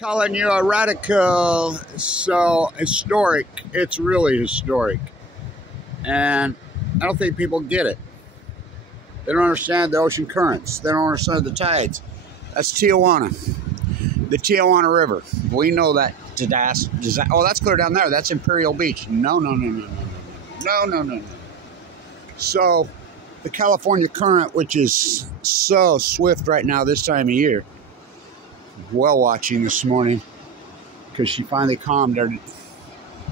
Calling you a radical, so historic. It's really historic. And I don't think people get it. They don't understand the ocean currents. They don't understand the tides. That's Tijuana. The Tijuana River. We know that. Oh, that's clear down there. That's Imperial Beach. No. So, the California current, which is so swift right now this time of year, whale watching this morning because she finally calmed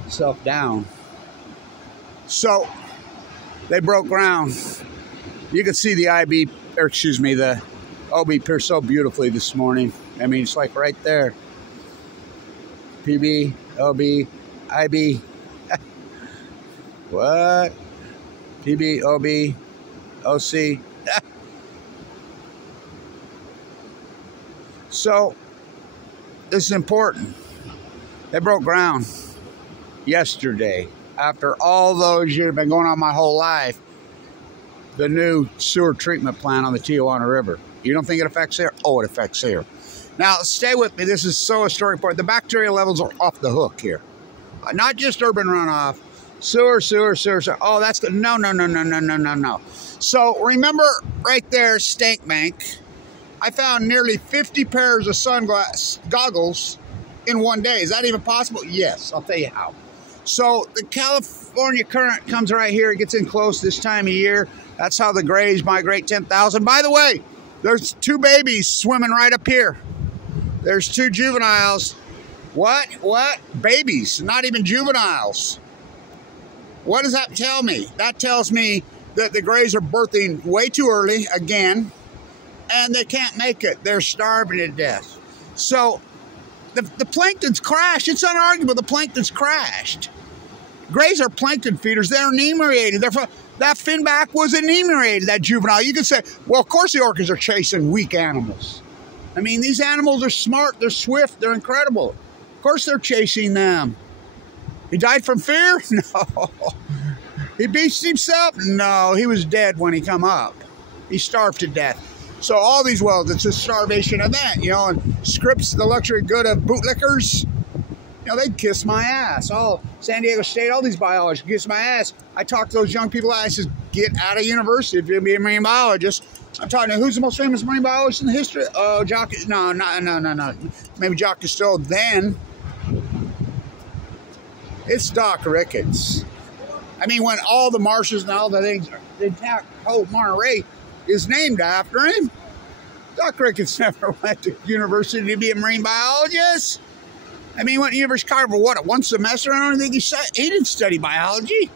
herself down. So they broke ground. You can see the the OB pier so beautifully this morning. I mean, it's like right there. PB, OB, IB. What? PB, OB, OC. So, this is important. They broke ground yesterday. After all those years, been going on my whole life, the new sewer treatment plant on the Tijuana River. You don't think it affects air? Oh, it affects air. Now, stay with me. This is so historic part. The bacteria levels are off the hook here. Not just urban runoff. Sewer. Oh, that's good. No. So, remember right there, Stank Bank. I found nearly 50 pairs of sunglass goggles in one day. Is that even possible? Yes, I'll tell you how. So the California current comes right here. It gets in close this time of year. That's how the grays migrate 10,000. By the way, there's 2 babies swimming right up here. There's 2 juveniles. What? Babies, not even juveniles. What does that tell me? That tells me that the grays are birthing way too early again. And they can't make it. They're starving to death. So, the plankton's crashed. It's unarguable. The plankton's crashed. Grays are plankton feeders. They're enumerated. That finback was enumerated, that juvenile. You can say, well, of course the orcas are chasing weak animals. I mean, these animals are smart. They're swift. They're incredible. Of course they're chasing them. He died from fear? No. He beached himself? No. He was dead when he come up. He starved to death. So all these wells, it's a starvation event, you know, and Scripps, the luxury good of bootlickers, you know, they'd kiss my ass. All San Diego State, all these biologists kiss my ass. I talk to those young people, I says, get out of university if you're going to be a marine biologist. I'm talking to who's the most famous marine biologist in the history? Oh, Jacques, no. Maybe Jacques Cousteau then. It's Doc Ricketts. I mean, when all the marshes and all the things, the whole Monterey is named after him. Doc Ricketts never went to university to be a marine biologist. I mean, he went to University of Chicago for what, 1 semester? I don't think he didn't study biology.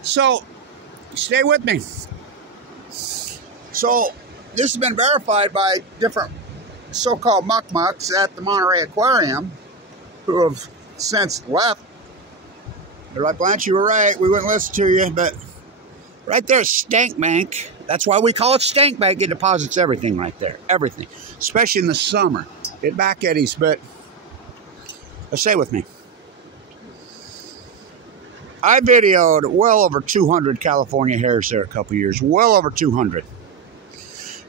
So, stay with me. So, this has been verified by different so-called muck-mucks at the Monterey Aquarium who have since left. They're like, Blanche, you were right. We wouldn't listen to you, but right there, Stank Bank. That's why we call it Stank Bank. It deposits everything right there. Everything. Especially in the summer. It back eddies, but stay with me. I videoed well over 200 California hares there a couple years. Well over 200. In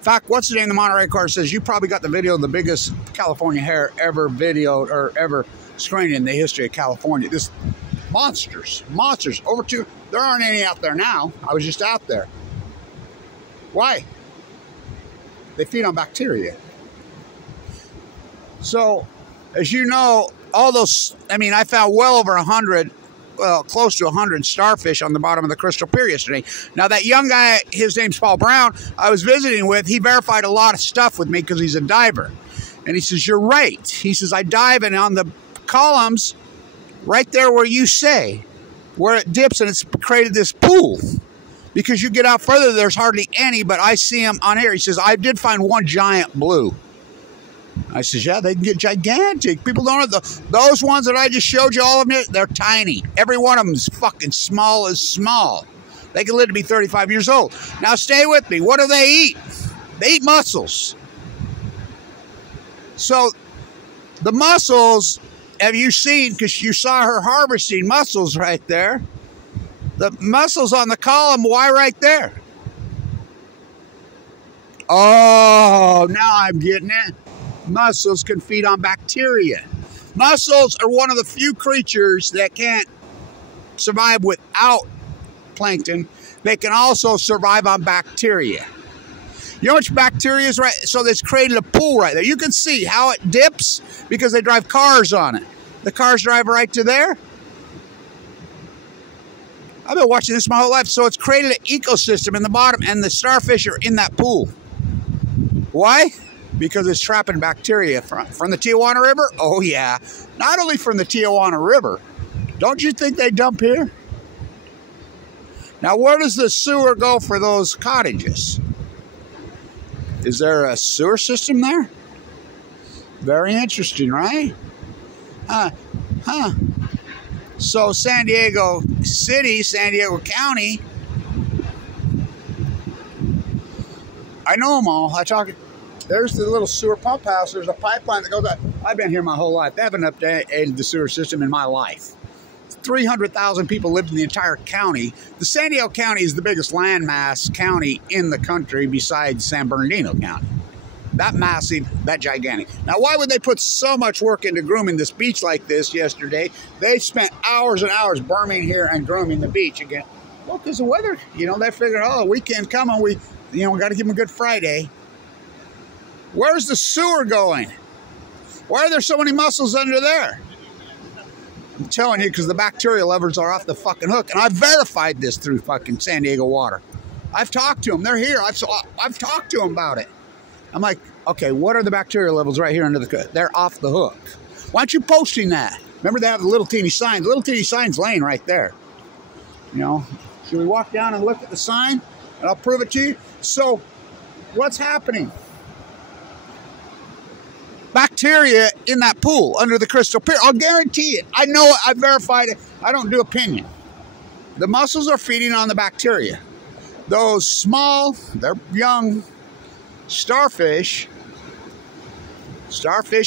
fact, what's the name? The Monterey Car says you probably got the video of the biggest California hare ever videoed or ever screened in the history of California. This monsters. Over 2. There aren't any out there now. I was just out there. Why? They feed on bacteria. So, as you know, all those, I mean, I found well over 100, well, close to 100 starfish on the bottom of the Crystal Pier yesterday. Now, that young guy, his name's Paul Brown, I was visiting with, he verified a lot of stuff with me because he's a diver. And he says, you're right. He says, I dive, and on the columns, right there where you say, where it dips and it's created this pool. Because you get out further, there's hardly any, but I see them on air. He says, I did find 1 giant blue. I says, yeah, they can get gigantic. People don't know. Those ones that I just showed you, all of them, they're tiny. Every one of them is fucking small as small. They can live to be 35 years old. Now, stay with me. What do they eat? They eat mussels. So, the mussels, have you seen, because you saw her harvesting mussels right there. The mussels on the column, why right there? Oh, now I'm getting it. Mussels can feed on bacteria. Mussels are one of the few creatures that can't survive without plankton. They can also survive on bacteria. You know how much bacteria is right? So this created a pool right there. You can see how it dips because they drive cars on it. The cars drive right to there. I've been watching this my whole life. So it's created an ecosystem in the bottom, and the starfish are in that pool. Why? Because it's trapping bacteria from the Tijuana River. Oh, yeah. Not only from the Tijuana River. Don't you think they dump here? Now, where does the sewer go for those cottages? Is there a sewer system there? Very interesting, right? Huh. So San Diego City, San Diego County, I know them all. There's the little sewer pump house. There's a pipeline that goes out. I've been here my whole life. They haven't updated the sewer system in my life. 300,000 people lived in the entire county. The San Diego County is the biggest landmass county in the country besides San Bernardino County. That massive, that gigantic. Now, why would they put so much work into grooming this beach like this yesterday? They spent hours and hours berming here and grooming the beach again. Well, because the weather, you know, they figured, oh, weekend coming, we got to give them a good Friday. Where's the sewer going? Why are there so many mussels under there? I'm telling you, because the bacteria levels are off the fucking hook. And I've verified this through fucking San Diego water. I've talked to them. They're here. I've talked to them about it. I'm like, okay, what are the bacteria levels right here under the... They're off the hook. Why aren't you posting that? Remember they have the little teeny sign. The little teeny sign's laying right there. You know, should we walk down and look at the sign? And I'll prove it to you. So, what's happening? Bacteria in that pool under the crystal pier. I'll guarantee it. I know it. I verified it. I don't do opinion. The mussels are feeding on the bacteria. Those small, they're young starfish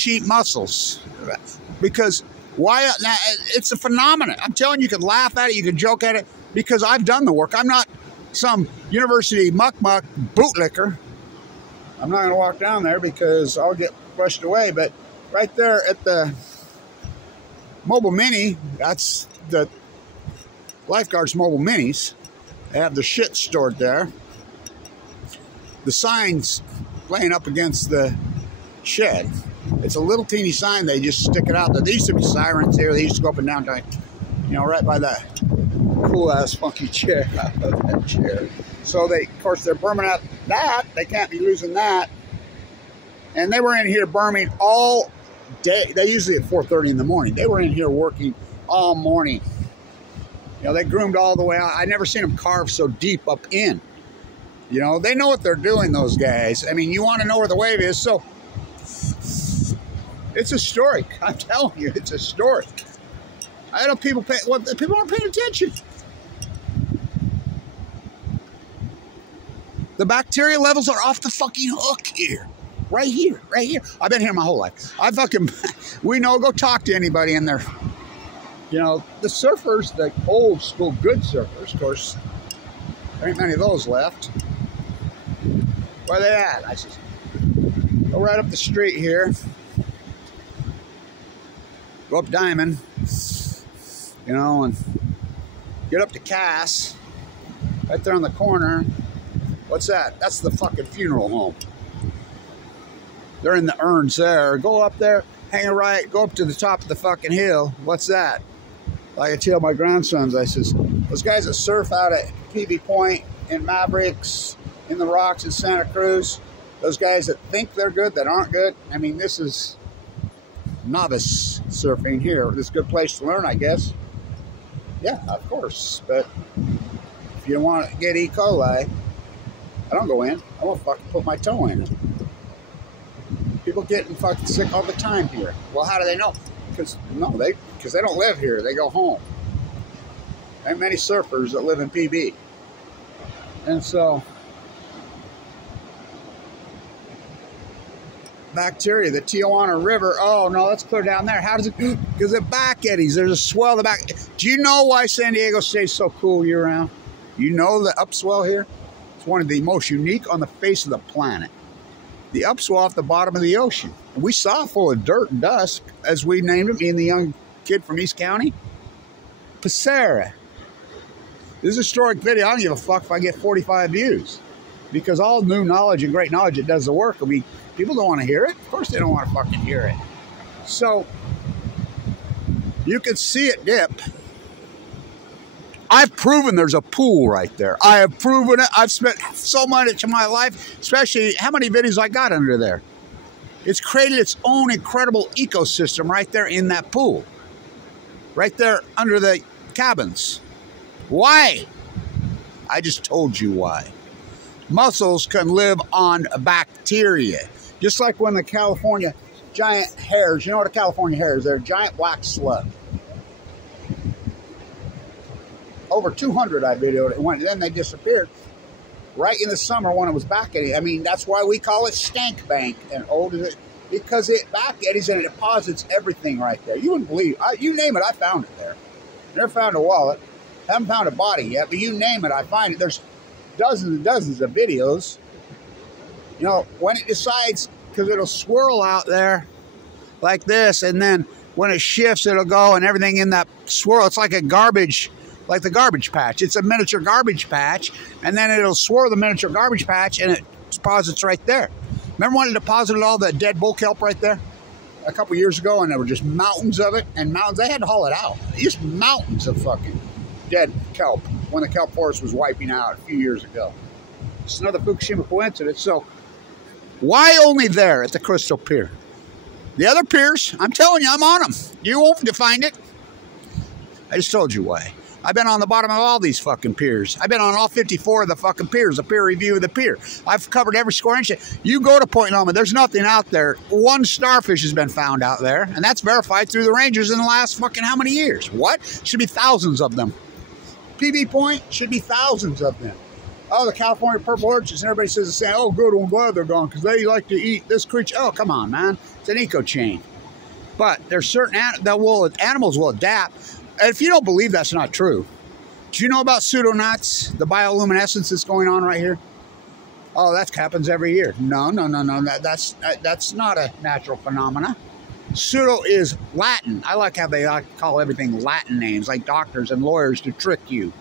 eat mussels. Because why? Now, it's a phenomenon. I'm telling you, you can laugh at it, you can joke at it, because I've done the work. I'm not some university muck bootlicker. I'm not going to walk down there because I'll get brushed away, but right there at the mobile mini, that's the lifeguards mobile minis. They have the shit stored there. The sign's laying up against the shed. It's a little teeny sign. They just stick it out there. There used to be sirens here. They used to go up and down, you know, right by that cool ass funky chair. That chair. So of course, they're berming out that. They can't be losing that. And they were in here berming all day. They usually at 4:30 in the morning. They were in here working all morning. You know, they groomed all the way out. I never seen them carve so deep up in. You know, they know what they're doing, those guys. I mean, you want to know where the wave is, so it's historic. I'm telling you, it's historic. I don't people aren't paying attention. The bacteria levels are off the fucking hook here. Right here, right here. I've been here my whole life. We know, go talk to anybody in there. You know, the surfers, the old school good surfers, of course, there ain't many of those left. Where they at? I said, go right up the street here. Go up Diamond, you know, and get up to Cass. Right there on the corner. What's that? That's the fucking funeral home. They're in the urns there. Go up there, hang a right, go up to the top of the fucking hill. What's that? Like I tell my grandsons, I says, those guys that surf out at PB Point in Mavericks, in the rocks in Santa Cruz, those guys that think they're good, that aren't good. I mean, this is novice surfing here. This is a good place to learn, I guess. Yeah, of course. But if you want to get E. coli, I don't go in. I won't fucking put my toe in it. People getting fucking sick all the time here. Well, how do they know? Because they don't live here. They go home. There ain't many surfers that live in PB. And so, bacteria, the Tijuana River. Oh, no, let's clear down there. How does it? Because it back eddies. There's a swell in the back. Do you know why San Diego stays so cool year-round? You know the upswell here? It's one of the most unique on the face of the planet. The upswell off the bottom of the ocean. And we saw it full of dirt and dust, as we named it, me and the young kid from East County. Passera. This is a historic video. I don't give a fuck if I get 45 views. Because all new knowledge and great knowledge, it does the work. I mean, people don't want to hear it. Of course they don't want to fucking hear it. So, you can see it dip. I've proven there's a pool right there. I have proven it. I've spent so much of my life, especially how many videos I got under there. It's created its own incredible ecosystem right there in that pool. Right there under the cabins. Why? I just told you why. Mussels can live on bacteria. Just like when the California giant hares, you know what a California hare is? They're a giant black slug. Over 200 I videoed it. Went, then they disappeared. Right in the summer when it was back eddy. I mean, that's why we call it stank bank. And old is it? Because it back eddies and it deposits everything right there. You wouldn't believe. You name it, I found it there. Never found a wallet. Haven't found a body yet, but you name it, I find it. There's dozens and dozens of videos. You know, when it decides, because it'll swirl out there like this, and then when it shifts, it'll go, and everything in that swirl, it's like a garbage, like the garbage patch. It's a miniature garbage patch, and then it'll swirl the miniature garbage patch, and it deposits right there. Remember when it deposited all the dead bull kelp right there a couple years ago, and there were just mountains of it, and mountains, they had to haul it out. Just mountains of fucking dead kelp when the kelp forest was wiping out a few years ago. It's another Fukushima coincidence. So why only there at the Crystal Pier? The other piers, I'm telling you, I'm on them. You won't find it. I just told you why. I've been on the bottom of all these fucking piers. I've been on all 54 of the fucking piers, a peer review of the pier. I've covered every square inch. You go to Point Loma, there's nothing out there. One starfish has been found out there, and that's verified through the rangers in the last fucking how many years? What? Should be thousands of them. PB Point should be thousands of them. Oh, the California purple orchids, and everybody says the same. Oh, good, I'm glad they're gone because they like to eat this creature. Oh, come on, man. It's an eco chain. But there's certain animals will adapt. And if you don't believe that's not true, do you know about pseudonauts, the bioluminescence that's going on right here? Oh, that happens every year. No. That's not a natural phenomena. Pseudo is Latin. I like how they like to call everything Latin names, like doctors and lawyers to trick you.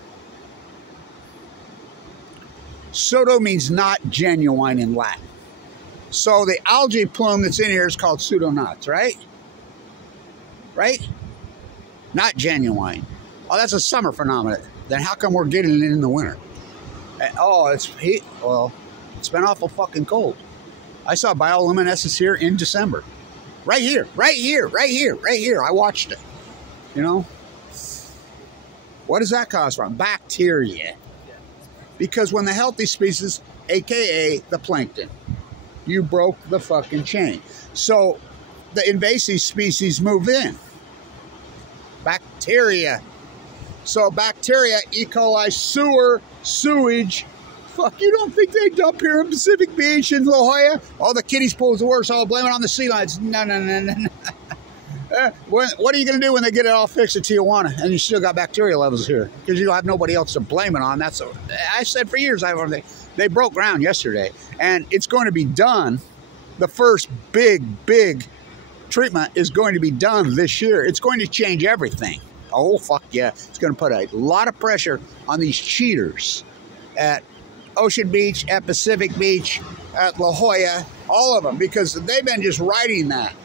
Pseudo means not genuine in Latin. So the algae plume that's in here is called pseudonauts, right? Right? Not genuine. Oh, that's a summer phenomenon. Then how come we're getting it in the winter? Oh, it's heat. Well, it's been awful fucking cold. I saw bioluminescence here in December. Right here. I watched it. You know? What does that cause from? Bacteria. Because when the healthy species, aka the plankton, you broke the fucking chain. So the invasive species move in. Bacteria. So bacteria, E. coli, sewage. Fuck, you don't think they dump here in Pacific Beach in La Jolla? All the kiddies pool's the worst. I'll blame it on the sea lions. No. What are you going to do when they get it all fixed at Tijuana and you still got bacteria levels here? Because you have nobody else to blame it on. That's I said for years. They broke ground yesterday, and it's going to be done. The first big treatment is going to be done this year. It's going to change everything. Oh, fuck yeah. It's going to put a lot of pressure on these cheaters at Ocean Beach, at Pacific Beach, at La Jolla, all of them, because they've been just riding that.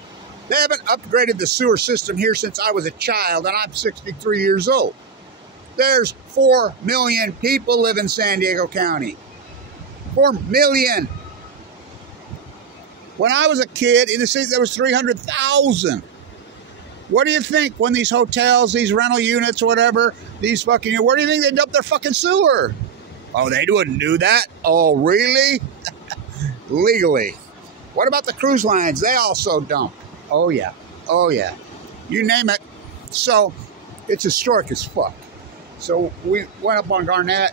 They haven't upgraded the sewer system here since I was a child, and I'm 63 years old. There's 4 million people live in San Diego County. 4 million. When I was a kid, in the city, there was 300,000. What do you think when these hotels, these rental units, whatever, these fucking, where do you think they dump their fucking sewer? Oh, they wouldn't do that? Oh, really? Legally. What about the cruise lines? They also dump. Oh, yeah. Oh, yeah. You name it. So, it's historic as fuck. So, we went up on Garnett.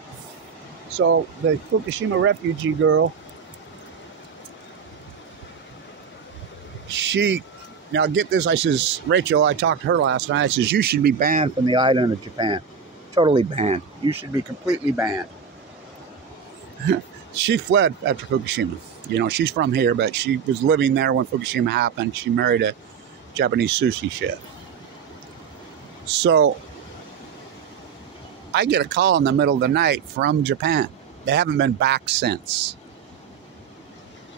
So, the Fukushima refugee girl, now get this, I says, Rachel, I talked to her last night. I says, you should be banned from the island of Japan. Totally banned. You should be completely banned. She fled after Fukushima. You know, she's from here, but she was living there when Fukushima happened. She married a Japanese sushi chef. So I get a call in the middle of the night from Japan. They haven't been back since.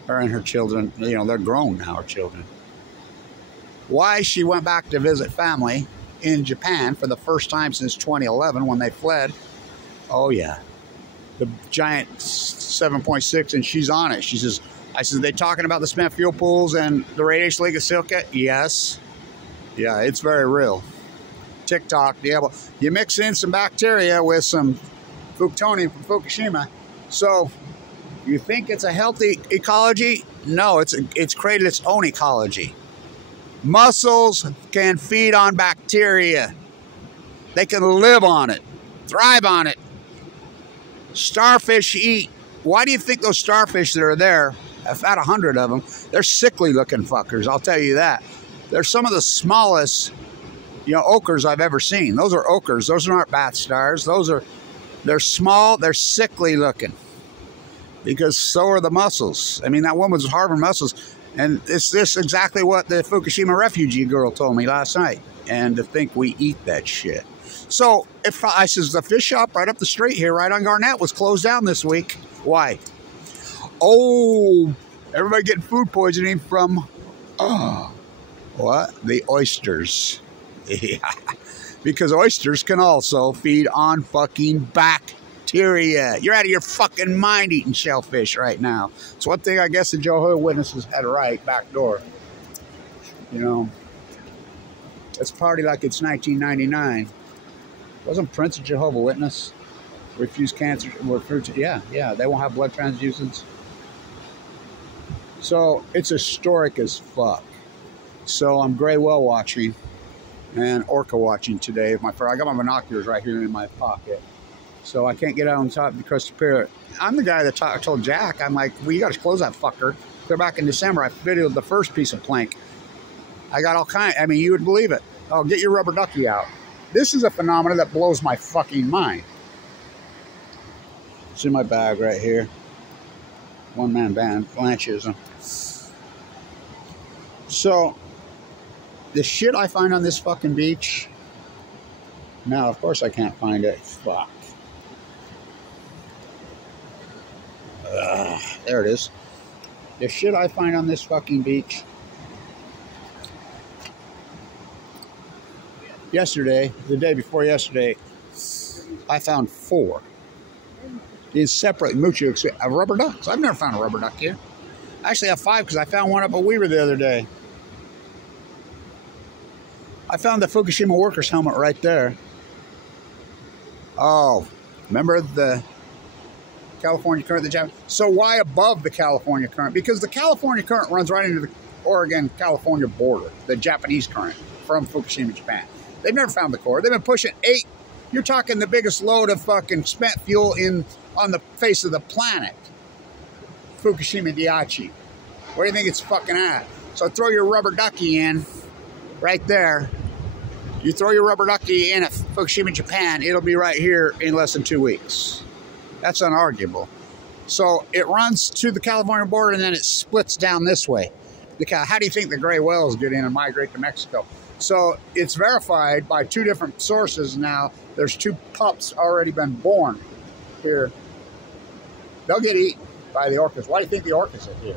Her and her children, you know, they're grown now, her children. Why she went back to visit family in Japan for the first time since 2011 when they fled. Oh, yeah. The giant 7.6, and she's on it. She says, I said, they talking about the spent fuel pools and the radiation leak of silica? Yes. Yeah, it's very real. TikTok, yeah, well, you mix in some bacteria with some plutonium from Fukushima. So you think it's a healthy ecology? No, it's created its own ecology. Mussels can feed on bacteria. They can live on it, thrive on it. Starfish eat. Why do you think those starfish that are there, I've had 100 of them, they're sickly looking fuckers, I'll tell you that. They're some of the smallest, you know, ochres I've ever seen. Those are ochres. Those aren't bat stars. They're small, they're sickly looking. Because so are the mussels. I mean, that woman was harboring mussels. And it's this exactly what the Fukushima refugee girl told me last night. And to think we eat that shit. So, if I says the fish shop right up the street here, right on Garnett, was closed down this week. Why? Oh, everybody getting food poisoning from, what? The oysters. Yeah. Because oysters can also feed on fucking bacteria. You're out of your fucking mind eating shellfish right now. It's one thing I guess the Jehovah's Witnesses had a right back door. You know, let's party like it's 1999. Wasn't Prince a Jehovah's Witness? Refuse cancer. Yeah, they won't have blood transfusions. So it's historic as fuck. So I'm gray whale watching and orca watching today. I got my binoculars right here in my pocket. So I can't get out on top of the crusted pier. I'm the guy that told Jack, I'm like, well, you got to close that fucker. Clear back in December, I videoed the first piece of plank. I got all kinds, I mean, you would believe it. Oh, get your rubber ducky out. This is a phenomenon that blows my fucking mind. It's in my bag right here. One-man band, Blanchism. So, the shit I find on this fucking beach, now, of course I can't find it. Fuck. There it is. The shit I find on this fucking beach. Yesterday, the day before yesterday, I found 4. In separate mutual rubber ducks. I've never found a rubber duck here. I actually have 5 because I found one up at Weaver the other day. I found the Fukushima workers helmet right there. Oh, remember the California current? So why above the California current? Because the California current runs right into the Oregon-California border, the Japanese current from Fukushima, Japan. They've never found the core. They've been pushing 8. You're talking the biggest load of fucking spent fuel on the face of the planet. Fukushima Daiichi. Where do you think it's fucking at? So throw your rubber ducky in right there. You throw your rubber ducky in at Fukushima, Japan, it'll be right here in less than 2 weeks. That's unarguable. So it runs to the California border and then it splits down this way. How do you think the gray whales get in and migrate to Mexico? So it's verified by 2 different sources now. There's 2 pups already been born here. They'll get eaten by the orcas. Why do you think the orcas are here?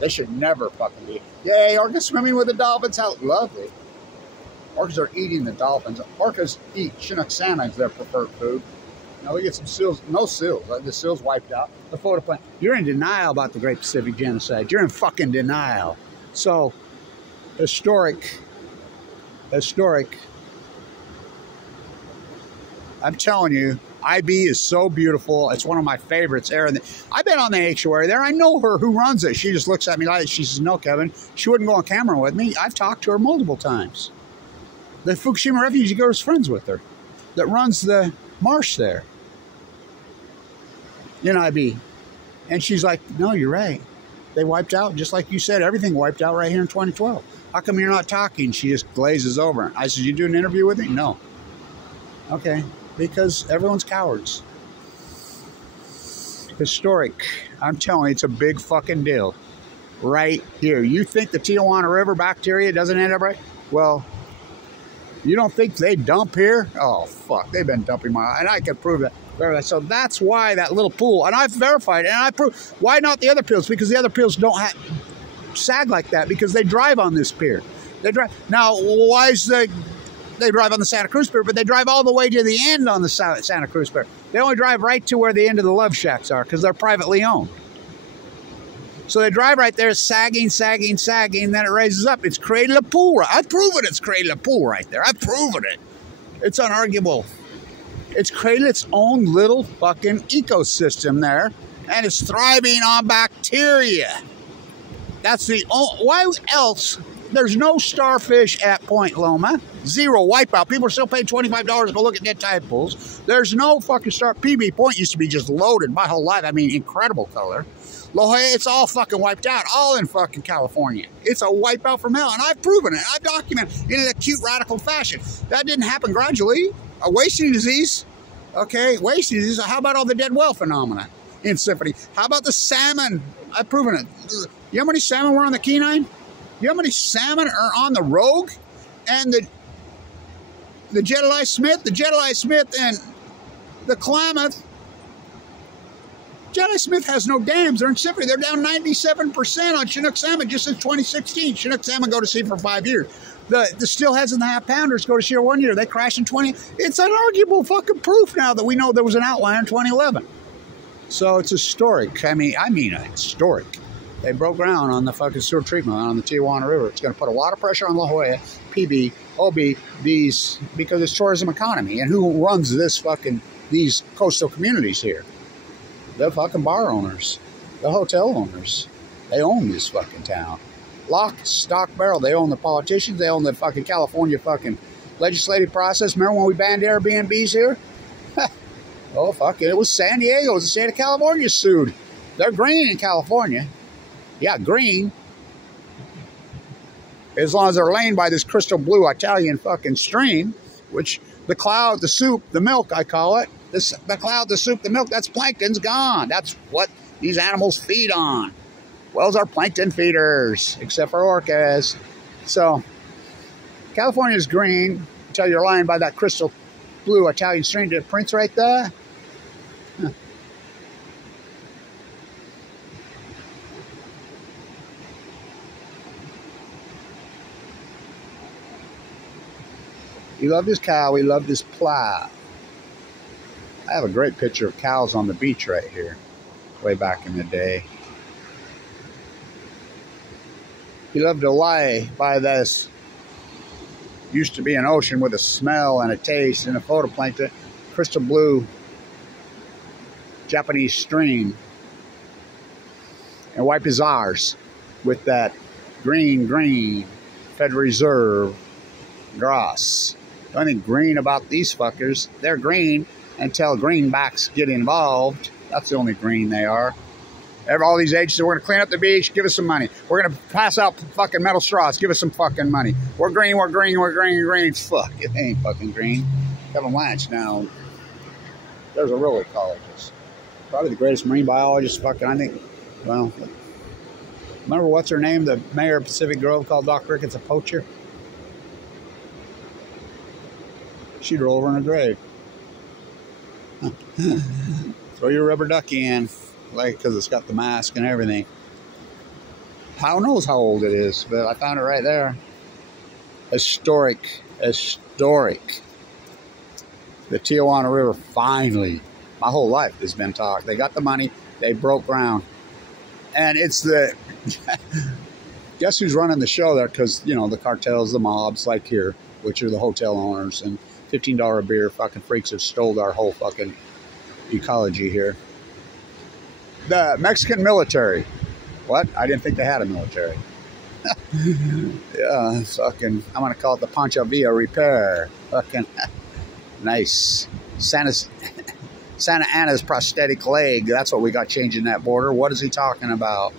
They should never fucking be. Yay, orcas swimming with the dolphins. How lovely. Orcas are eating the dolphins. Orcas eat Chinook salmon as their preferred food. Now we get some seals. No seals. The seals wiped out. The photoplankton. You're in denial about the Great Pacific Genocide. You're in fucking denial. So, historic. I'm telling you, IB is so beautiful. It's one of my favorites. I've been on the estuary there. I know her who runs it. She just looks at me like, she says, no, Kevin. She wouldn't go on camera with me. I've talked to her multiple times. The Fukushima refugee girl's friends with her that runs the marsh there in IB. And she's like, no, you're right. They wiped out, just like you said, everything wiped out right here in 2012. How come you're not talking? She just glazes over. I said, you do an interview with me? No. Okay. Because everyone's cowards. Historic. I'm telling you, it's a big fucking deal. Right here. You think the Tijuana River bacteria doesn't end up right? Well, you don't think they dump here? Oh, fuck. They've been dumping and I can prove that. So that's why that little pool, and I've verified it, and I prove, why not the other piers? Because the other piers don't sag like that, because they drive on this pier. They drive. Now, why is they drive on the Santa Cruz pier, but they drive all the way to the end on the Santa Cruz pier. They only drive right to where the end of the Love Shacks are, because they're privately owned. So they drive right there, sagging, sagging, sagging, then it raises up. It's created a pool. I've proven it's created a pool right there. I've proven it. It's unarguable. It's created its own little fucking ecosystem there, and it's thriving on bacteria. That's the only, why else? There's no starfish at Point Loma. Zero wipeout. People are still paying $25 to go look at dead tide pools. There's no fucking star. PB Point used to be just loaded my whole life. I mean, incredible color. La Jolla, it's all fucking wiped out. All in fucking California. It's a wipeout from hell, and I've proven it. I've documented it in a cute, radical fashion. That didn't happen gradually. A wasting disease. Okay, wasting disease. How about all the dead whale phenomena in Symphony? How about the salmon? I've proven it. You know how many salmon were on the Kenine? You know how many salmon are on the Rogue? And the Jedediah Smith? The Jedediah Smith and the Klamath. Jedediah Smith has no dams. They're in Symphony. They're down 97% on Chinook salmon just since 2016. Chinook salmon go to sea for 5 years. The steelheads and the half-pounders go to sea 1 year. They crash in 20. It's unarguable fucking proof now that we know there was an outlier in 2011. So it's historic. I mean historic. They broke ground on the fucking sewer treatment on the Tijuana River. It's going to put a lot of pressure on La Jolla, PB, OB, these, because it's tourism economy. And who runs these coastal communities here? The fucking bar owners, the hotel owners. They own this fucking town. Lock, stock, barrel. They own the politicians. They own the fucking California fucking legislative process. Remember when we banned Airbnbs here? Oh, fuck it. It was San Diego. It was the state of California sued. They're green in California. Yeah, green. As long as they're laying by this crystal blue Italian fucking stream, which the cloud, the soup, the milk, I call it. The cloud, the soup, the milk, that's plankton's gone. That's what these animals feed on. Whales are plankton feeders, except for orcas. So, California's green until you're lying by that crystal blue Italian stream. Did it print right there? Huh. He loved his cow. He loved his plow. I have a great picture of cows on the beach right here, way back in the day. He loved to lie by this, used to be an ocean with a smell and a taste and a photoplankton, crystal blue Japanese stream, and wipe his R's with that green Federal Reserve grass. The only thing green about these fuckers, they're green until greenbacks get involved. That's the only green they are. All these agencies, we're going to clean up the beach, give us some money. We're going to pass out fucking metal straws, give us some fucking money. We're green, we're green, we're green, green. Fuck, it ain't fucking green. Kevin Blanch now, there's a real ecologist. Probably the greatest marine biologist fucking, I think, well, remember what's her name? The mayor of Pacific Grove called Doc Ricketts a poacher? She'd roll over in a grave. Throw your rubber ducky in. Like, because it's got the mask and everything. Who knows how old it is, but I found it right there. Historic. Historic. The Tijuana River, finally. My whole life has been talked. They got the money. They broke ground. And it's the... Guess who's running the show there? Because, you know, the cartels, the mobs, like here, which are the hotel owners, and $15 a beer fucking freaks have stole our whole fucking ecology here. The Mexican military. What? I didn't think they had a military. Yeah, fucking, I'm going to call it the Pancha Villa Repair. Fucking nice. Santa Ana's prosthetic leg. That's what we got changing that border. What is he talking about?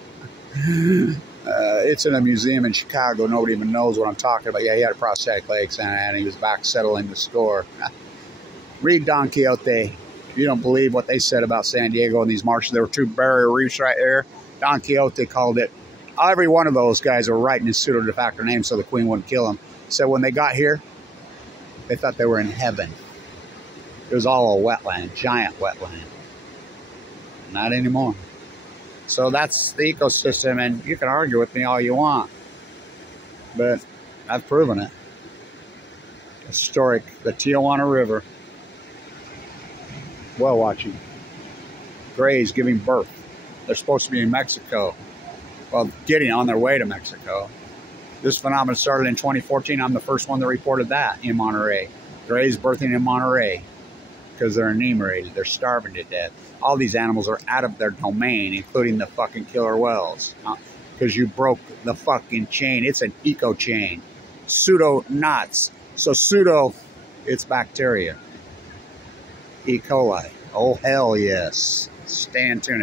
It's in a museum in Chicago. Nobody even knows what I'm talking about. Yeah, he had a prosthetic leg, Santa Ana. He was back settling the score. Read Don Quixote. You don't believe what they said about San Diego and these marshes. There were 2 barrier reefs right there. Don Quixote called it. Every one of those guys were writing his pseudo de facto name so the queen wouldn't kill him. So when they got here, they thought they were in heaven. It was all a wetland, giant wetland. Not anymore. So that's the ecosystem, and you can argue with me all you want, but I've proven it. Historic, the Tijuana River. Whale watching. Grays giving birth. They're supposed to be in Mexico. Well, getting on their way to Mexico. This phenomenon started in 2014. I'm the first one that reported that in Monterey. Grays birthing in Monterey because they're enumerated. They're starving to death. All these animals are out of their domain, including the fucking killer whales. Because you broke the fucking chain. It's an eco chain. Pseudo knots. So pseudo, it's bacteria. E. coli. Oh, hell yes. Stand tuned.